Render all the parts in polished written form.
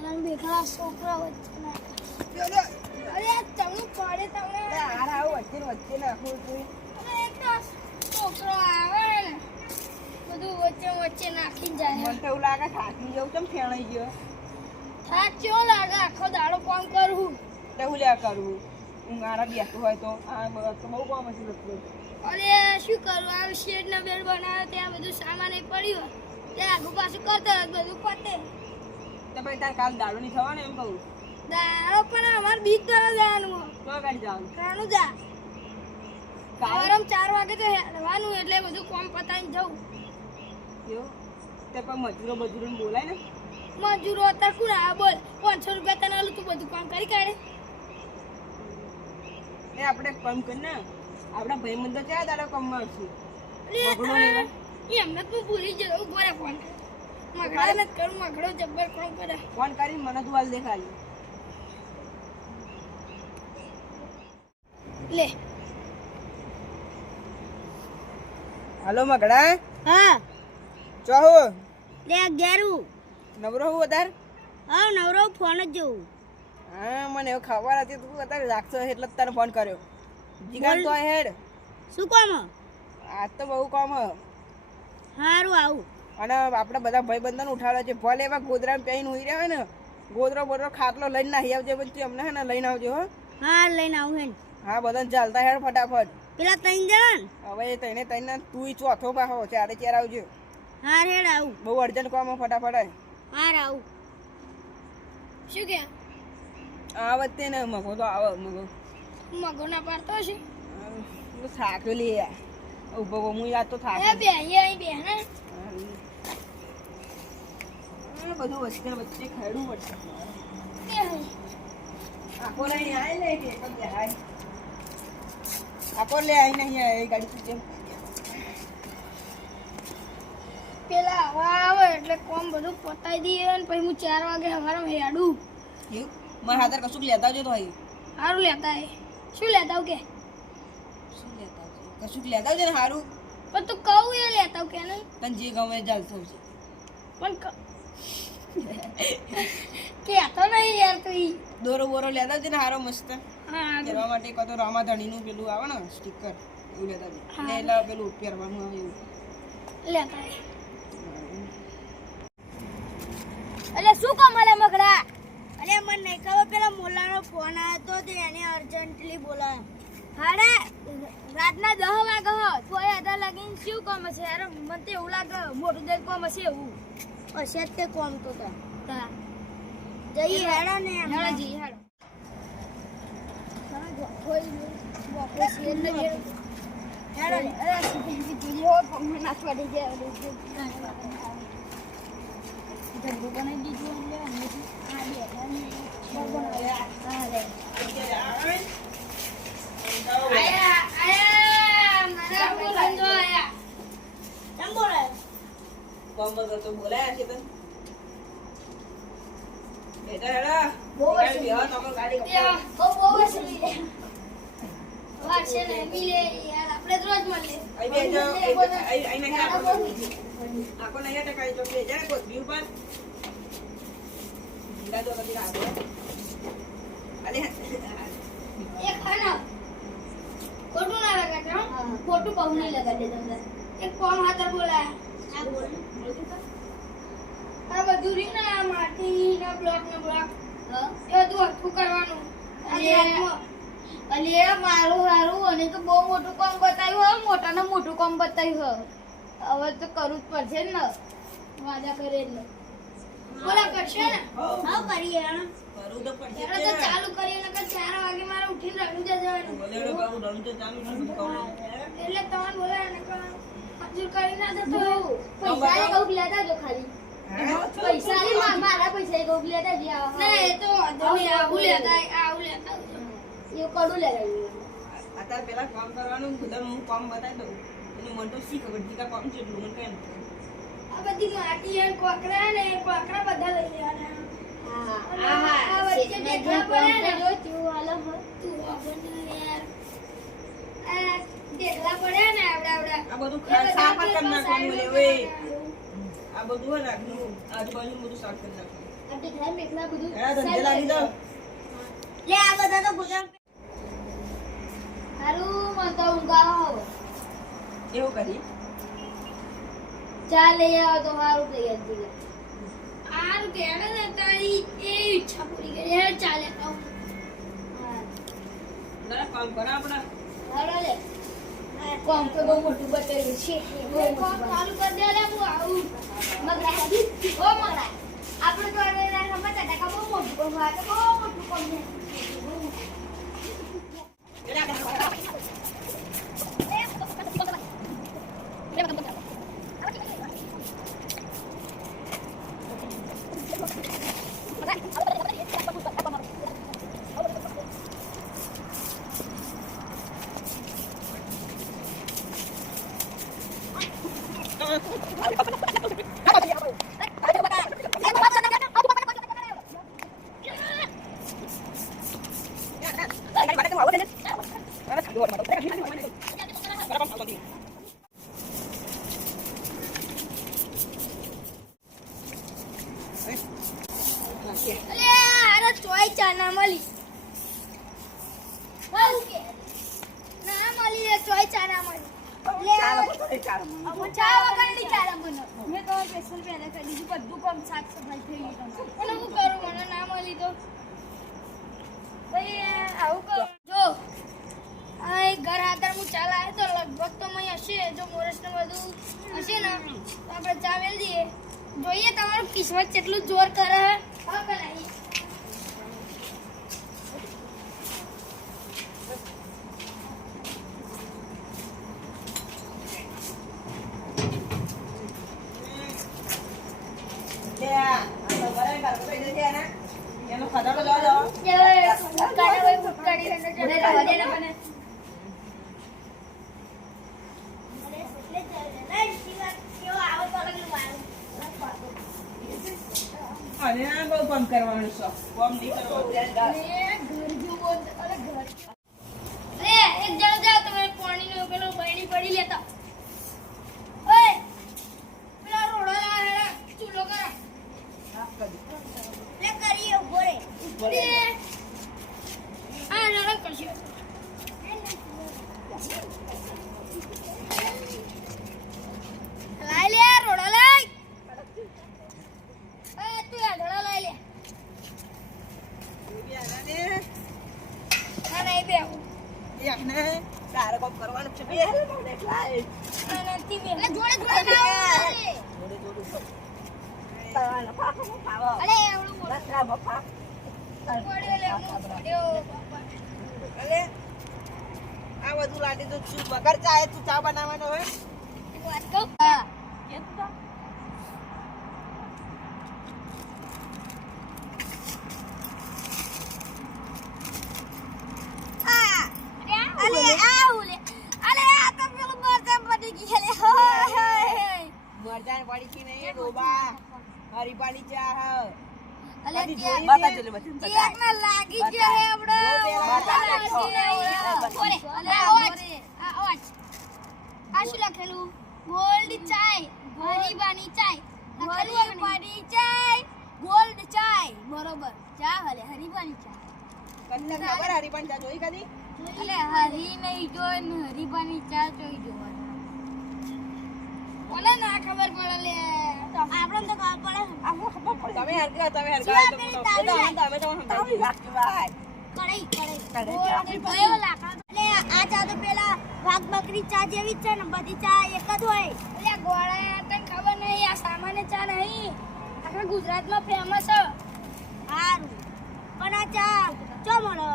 એકલા બેકલા છોકરા વચ્ચે અરે તમને પડે તમને આરા વચ્ચે નાખું છું. અરે એક તો છોકરો આવે ને બધું વચ્ચે નાખી જાય. મને તો એવું લાગે થાકી જવું કેમ ફેણાઈ ગયો. થાક કેવો લાગે આખો દાડો કામ કરું તો હું લ્યા કરું ઊંઘ આરા બેઠું હોય તો આ તો બહુ કામ હશે લગતું. અરે શું કરું આ શેડ ના બેડ બનાવે ત્યાં બધું સામાન એ પડ્યું ત્યાં આગુ પાછું કરતો બધું પતે. તો પછી તાર કાલ દાડો નહીં થવાનો એમ કહું. દાડો પણ અમારે બીજ દ્વારા જવાનું તો ગાડી જવાનું કાનું જા સવારમાં 4 વાગે તો હેડવાનું એટલે બધું કામ પતાવીને જવું. કેવું તે પણ મજૂરોને બોલાય ને. મજૂરો અત્યારે કોણ આ બોલ 500 રૂપિયા તને આલું તું બધું કામ કરી કાઢે. એ આપણે કામ કરીને આપણા ભાઈ મંદિર ક્યાં દાડો કામમાં આવશું. એમને તું ભૂલી જવું ઉભો રે ફોન મગડા ને કરું મગડો જબ્બર કામ કરે. ફોન કરીને મને તું હાલ દેખાડી લે હાલો મગડા. હા ચો હું લે 11 નવરો હું વધારે. હા નવરો ફોન જ જોઉં. હા મને એવું ખબર હતી તું અત્યારે રાખશો એટલે જ તને ફોન કર્યો. જીગર તો હેડ શું કામ આજ તો બહુ કામ હ. હારું આવું અને આપણે બધા ભાઈ બંધન ઉઠાડે છે ભલે એવા ગોદરામાં પહેરીને હોઈ રહ્યા હોય ને ગોદરો બોદરો ખાટલો લઈને નાહી આવજે પછી અમને હે ને લઈને આવજો હો. હા લઈને આવું હે હા બધાને ચાલતા હેડ ફટાફટ. પેલા 3 જણ હવે તઈને તું ચોથો પાહો 4 આવજો. હા હેડ આવું બહુ અર્જન્ટ કામ ફટાફટ આય. હાર આવું શું કે આ વખતે ને મગો તો આવે મગો ના પાડતો છે થાક્યો લે યાર ઉભો હું યાદ તો થાક બે અહીં બે ને બધું વચ્ચે ખેડવું પડશે. બે આખો લઈને આય લે કે એકમ જાય આખો લે આઈ નહીં આય ગાડી પૂછે પેલા હવા આવે એટલે કોમ બધું પતાઈ દઈએ ને પછી હું 4 વાગે સવારમાં હેડું. એવું મારા હાથર કશું લેતા આવજો તો ભાઈ. સારું લેતા હે શું લેતા આવું કે શું લેતા આવજો કશું લેતા આવજો ને સારું. પણ તું કહું એ લેતા આવું કે નહીં તને જે ગમે ચાલતો છે પણ કહેતો નહીં યાર તું ઈ. દોરો બોરો લેતા આવજો ને સારો મસ્ત હા પહેરવા માટે કાં તો રામાધણીનું પેલું આવે ને સ્ટીકર એવું લેતા આવજો ને એટલે પેલું પહેરવાનું આવે એવું લેતા હે એટલે શું કામ મળે મગડા અરે મને નહીં ખબર પેલા મોલાનો ફોન આવ્યો તો તે એને અર્જન્ટલી બોલાયો. હાડે રાતના 10 વાગે તો એ અધા લાગીને શું કામ હશે યાર મને તો એવું લાગે મોટું દઈ કામ હશે એવું હશે જ તે કામ તો તા જઈએ હેડો ને હેડો જઈએ હેડો હેડો અરે સીધી હો પગને નાખવા દે જે ધંધો બનાવી દીધો એટલે આ બે કોમ વગર તો બોલાયા છે તને બેટા હેડા બહુ ગાડી બેહો તમે ગાડી વારસે ને મિલે યાર આપણે રોજ મળીએ આઈ બેજો આઈ ના આકો નહીં ટકાઈ તો કે જરા કોઈ વ્યૂ પર ઈલા તો કદી રાતો અલે એક ખાના ખોટું ના લગાડો ખોટું બહુ નહીં લગાડે તમને એક કોમ હાથર બોલાય આ બોલ આ બધું રી ના માટી ના બ્લોક એ બધું હરખું કરવાનું અને મારું હારું અને તો બહુ મોટું કામ બતાવ્યું મોટાને મોટું કામ બતાવ્યું હવે તો કરવું જ પડશે ને વાદા કરે એટલે બોલા કરશે ને હા કરીએ કરું તો પડશે ત્યારે તો ચાલુ કરીએ નકર 4 વાગે મારે ઉઠીને રણુજા જવાનું બોલેરો બાબુ ડન તો ચાલુ છે કહું એટલે તમને બોલાય નકર હજુ કરી ના દે તો પૈસા એ કહું લેતા જો ખાલી પૈસા એ મારા પૈસા એ કહું લેતા જ ના એ તો અધોની આવું લેતા એ કડું લેતા અત્યારે પેલા કામ કરવાનું બધા હું કામ બતાવી દઉં એનું મન તો શી ખબર ટીકા કામ છે એટલું મને કઈ આ બધી માટી અને કોકરા ને કોકરા બધા લઈ લેવાના આ વચ્ચે ઢેકલા પડ્યા ને જો તું હાલો તું આપણને યાર આ ઢેકલા પડ્યા ને આવડા આ બધું સાફ કરી નાખવાનું બોલે ઓય આ બધું હે નાખનું આજુબાજુ બધું સાફ કરી નાખવાનું આ દેખાય મેકલા બધું એના ધંધે લાગી દો. લે આ બધા તો ગુજરાત હારું મને તો ઊંઘ આવે. એવું કરી ચા લઈ આવો તો સારું થઈ જાય. આ બેને ને તારી એ ઈચ્છા પૂરી કરી હે ચાલે તો ના કામ કરો આપણે હાલો લે કોમ તો બહુ મોટું બતાવ્યું છે. કોમ ચાલુ કરી દે લે હું આવું મગરા ઓ મગરા આપણે તો એને રમત ટકા બહુ મોટું કોમ આ તો બહુ મોટું કોમ છે અલે આરે ચોય ચા ના મળી હાઉ કે ના મળી રે ચોય ચા ના મળી લે અમન ચા વગરની ચા બનો મેં તો સ્પેશિયલ પહેલા કરી દીધું બધું કામ સાફ સફાઈ થઈ ગઈ તમારે અને હું કરું મને ના મળી તો ભાઈ આવું કર જો આ એક ઘર આગળ હું ચા લાવ્યો તો લગભગ તો મય હશે જો મોરસ ને બધું હશે ને તો આપણે ચા મેલ દઈએ જોઈએ તમારું કિસ્મત કેટલું જોર કરે હા કે નહીં એનો ખદાડો જાઓ જાઓ અને આ બહુ કામ કરવાનું છે કામ નહીં કરવાનું ત્યારે એક જણો જાઓ તમે પાણીનો પેલો બરણી પડી લેતા ઓય પેલા રોડો લાવે ચૂલો કરો લે કરીએ ઉભો રે આ નરમ કરશે લાઈ લે રોડો લાઈ ઓય તું આ રોડો લાઈ લે ના નહીં બે એકને તારે કામ કરવાનું છે બે નથી બે જોડે જોડે અરે એવડું અરે આ બધું લાગે તો શું વગર ચાય તું ચા બનાવવાનો હોય વાત કહું હા અલે આઉલે અલે આ તો પેલું મરચાં પડી ગઈ લે મરજાન પડી કી નહીં ડોબા હરીપાલી ચા હ અલે બધી ત્યાં જોઈ બતા ચલે બતા એક ના લાગી ગયો હે આપડે ઓરે અલે આ શું લખેલું ગોલ્ડ ચાય હરીબાની ચાય હરીબાની ચાય ગોલ્ડ ચાય બરોબર ચા હલે હરીબાની ચા કને ખબર હરીપાન ચા જોઈ કદી એટલે હરી નહીં જોઈ ને હરીબાની ચા જોઈ જોવાનું કોને ના ખબર પડે લે આપણને તો ખબર પડે તમે હરકા તમે જીવા પેલી તાળી તમે તો સમજાવી લાગતી ભાઈ કડઈ કયો લાકડા એટલે આ ચા તો પેલા વાઘ બકરી ચા જેવી જ છે ને બધી ચા એક જ હોય એટલે ગોળા તને ખબર નહીં આ સામાન્ય ચા નહીં આખા ગુજરાતમાં ફેમસ છે સારું પણ આ ચા ચો મળો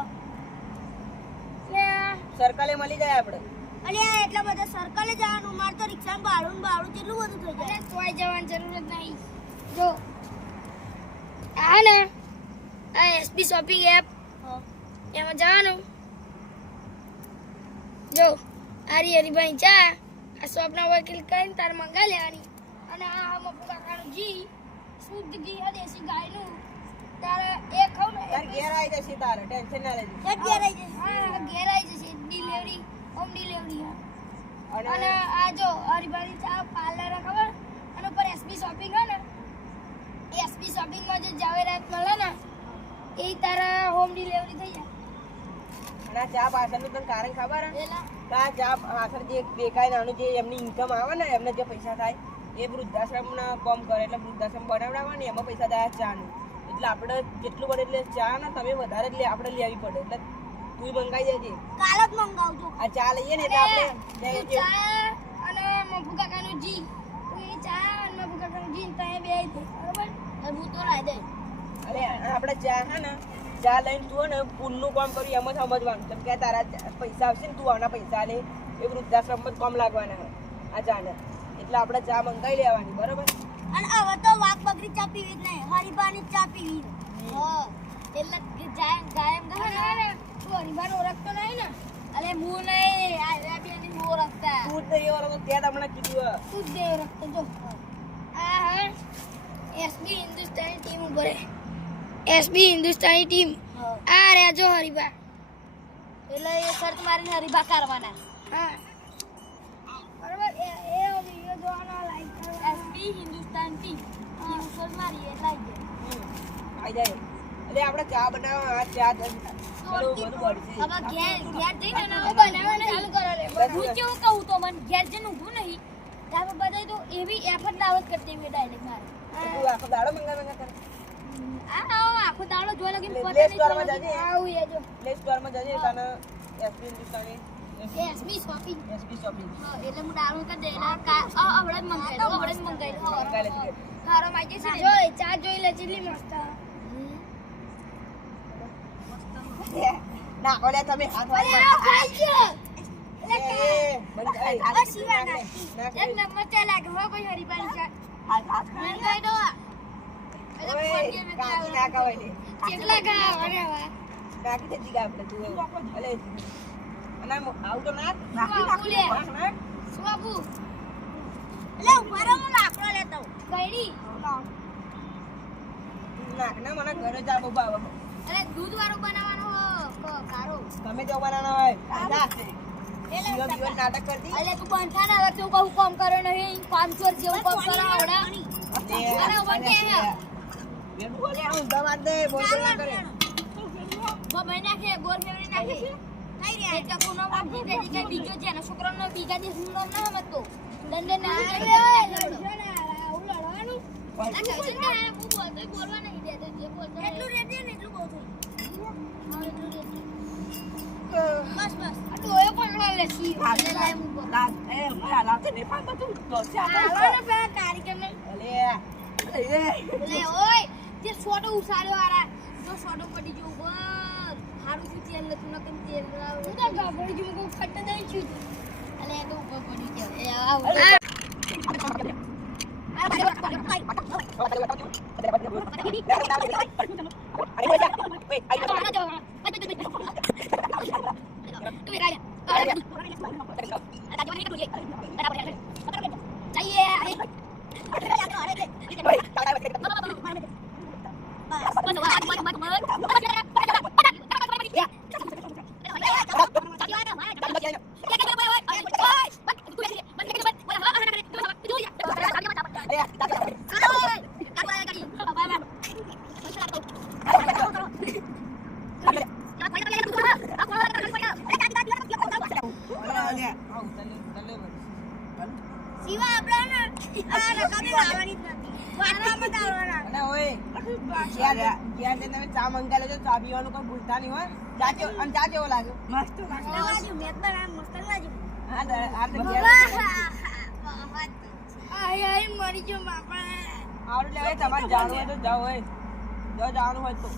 સર્કલે મળી જાય આપણે અલ્યા એટલા બધા સર્કલે જવાનું મારે તો રિક્ષામાં ભાડું કેટલું બધું થઈ જાય તોય જવાની જરૂર જ નહીં જો આ ને આ એસબી શોપિંગ એપ એમાં જવાનું જો આરી હરીભાઈ ચા આ શોપના ઉપર ક્લિક કરીને તારે મંગાવી લેવાની અને આ મફુ કાકાનું ઘી શુદ્ધ ઘી આ દેશી ગાયનું તારે એ ખાવ ને તાર ઘેર આવી જશે તારે ટેન્શન ના લેજો ઘેર આવી જશે હા ઘેર આવી જશે ડિલિવરી હોમ ડિલિવરી અને આ જો હરીભાઈ ચા પાર્લર ખબર અને ઉપર એસબી શોપિંગ હે ને એસબી એસબી શોપિંગમાં જે જાવેરાત મળે ને એ તારા હોમ ડિલિવરી થઈ જાય. અને આ ચા પાછળનું તને કારણ ખબર હે? એલા કે આ ચા પાછળ જે બેકાય નાનું જે એમની ઇન્કમ આવે ને એમને જે પૈસા થાય એ વૃદ્ધાશ્રમના કામ કરે એટલે વૃદ્ધાશ્રમ બનાવડાવવા ને એમાં પૈસા થાય ચાનું. એટલે આપણે જેટલું બને એટલે ચા ને તમે વધારે જ આપણે લેવી પડે એટલે તું મંગાઈ દેજે. કાલ જ મંગાવજો. આ ચા લઈએ ને એટલે આપણે તું ચા અને મફુ કાકાનું જી તું એ ચા અને મફુ કાકાનું જી ને ત્યાં બે આવી બરોબર અને હું તો લાવી દઈશ. અરે આપણે ચા હે ને ચા લઈને તું ને પુલનું કામ કર્યું એમ જ સમજવાનું કેમ કે તારા પૈસા આવશે ને તું આના પૈસા લે એ વૃદ્ધાશ્રમમાં જ કામ લાગવાના હોય આ ચાને એટલે આપણે ચા મંગાવી લેવાની બરોબર. અને હવે તો વાઘ બકરી ચા પીવી જ નહીં, હરીબાની જ ચા પીવી. હા એટલે ગાયમ કહે ને તું હરીબાને ઓળખતો નહીં ને અરે હું નહીં આ બેની હું ઓળખતા તું જ નહીં એવો ત્યાં તમને કીધું તું જ નહીં ઓળખતો જો આ હા એસબી હિન્દુસ્તાની ટીમ ઉભરે એસબી હિન્દુસ્તાની ટીમ આ રે જો હરીબા એટલે એ શરત મારીને હરીબા કરવાના હા બરાબર એ વિડિયો જોવાનો લાઈક કરો એસબી હિન્દુસ્તાન ટીમ શરત મારી એ લાઈક દે આવી જાય એટલે આપણે ચા બનાવવા આ ચા બધું બળશે. હવે ઘેર જઈને ને બનાવવાનું ચાલુ કરો રે હું કેવું કહું તો મને ઘેર જઈને ઊભું નહીં ત્યાં બધાય તો એવી એફર્ટ દાવત કરી દેવી ડાયરેક્ટ મારે તું આખો દાડો મંગા કરે આખો દાડો જોવા લાગી પ્લે સ્ટોરમાં જજે. આવું એ જો પ્લે સ્ટોરમાં જજે તને SP Hindustani SB shopping SP shopping એટલે હું ડાઉનલોડ કરી દે હમણાં જ મંગાવી દઉં મંગાવી લેજે. હારો માજી છે જોઈ ચા જોઈ લે ચીલી મસ્ત નાખો લે તમે હાથ અરે વાળી આ ખાઈ ગયો બંધ થઈ. હવે શિવા નાખી. નાખ. એક નંબર ચા લાગે હો કોઈ હરીબાની ચા મંગાઈ દો ઓય, કાકી ના કવાય લે. કેટલા ખાવાને હવે નાખી દે જીગા આપણે તું એવું. અલે અને આવું તો નાખ. નાખ લે. નાખ. શું આપું એટલે ઉભા રહો, હું લાકડો લેતો આવું. કઈડી નાખ ને મને ઘરે જા બબા આવે. અરે દૂધ વાળો બનાવવાનો હો કારો ગમે તેવો બનાવવાનો હોય. જા. જીવન જીવન નાટક કરતી. અલે તું બંધા ના હવે તું કહું કામ કરે નહીં 500 જેવું કામ કરે આવડા અરે ઉભા કે હે વેલું બોલે આવું દવા દે બોલ બોલ ના કરે. વો ભાઈ નાખે ગોર ફેવરી નાખે કઈ રહ્યા? એક કોનો માં બીજા કે બીજો છે ને છોકરાનો બીજા દિવસ નું નામ ના સમજતો દંડે ના અરે, લડવાનું આ કહે છે ને હું બોલતો બોલવા નહીં દેતો જે બોલતો એટલું રેડી ને એટલું બહુ થઈ. બસ બસ. આ ડોયો પકડો લે સી લે લે મુકો લાતે ને પાડ તું તો આલો ને પેલા કાર્યક્રમ ને અલે લે ઓય તે છોટો ઉસાડ્યો આરા જો છોટો પડી ગયો ઉપર હારું શું તેલ નતું નકન તેલ લાવ હું તો ગાબડી જો મુકો ફટ દઈ છું અલે એ તો ઉપર પડી ગયો એ આવ શિવા આપણે ને આ રકાબી લાવવાની જ નથી. વારવામાં જ આવવાના. અને ઓય જ્યાં તમે ચા મંગા લેજો ચા પીવાનું કોઈ ભૂલતા નહીં હોય. ચા કેવો અને ચા કેવો લાગ્યો? મસ્ત લાવજો, મેં તો આ મસ્ત લાવજો. હા તો આય આય મરી જો બાપા આવડે લે તમારે જાણવું હોય તો જાઓ હોય જો જવાનું હોય તો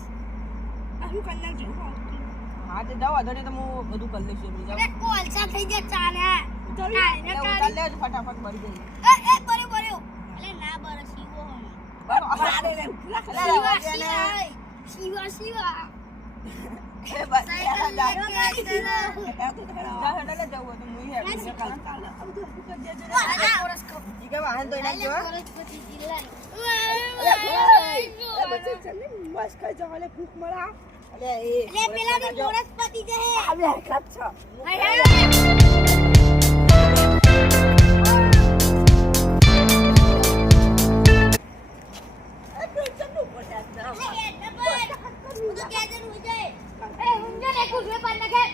હા તો જાઓ અધડે તો હું બધું કરી લઈશ એમની જાઓ અરે કોલસા થઈ ગયા ચાને એટલે ઉતાર લે ફટાફટ ભરી દઈએ એ બર્યો બર્યો. અલે ના બર શિવો હમ. શિવા શિવા એટલે પેલાની મોરસ પતી જશે. પાડ નાખે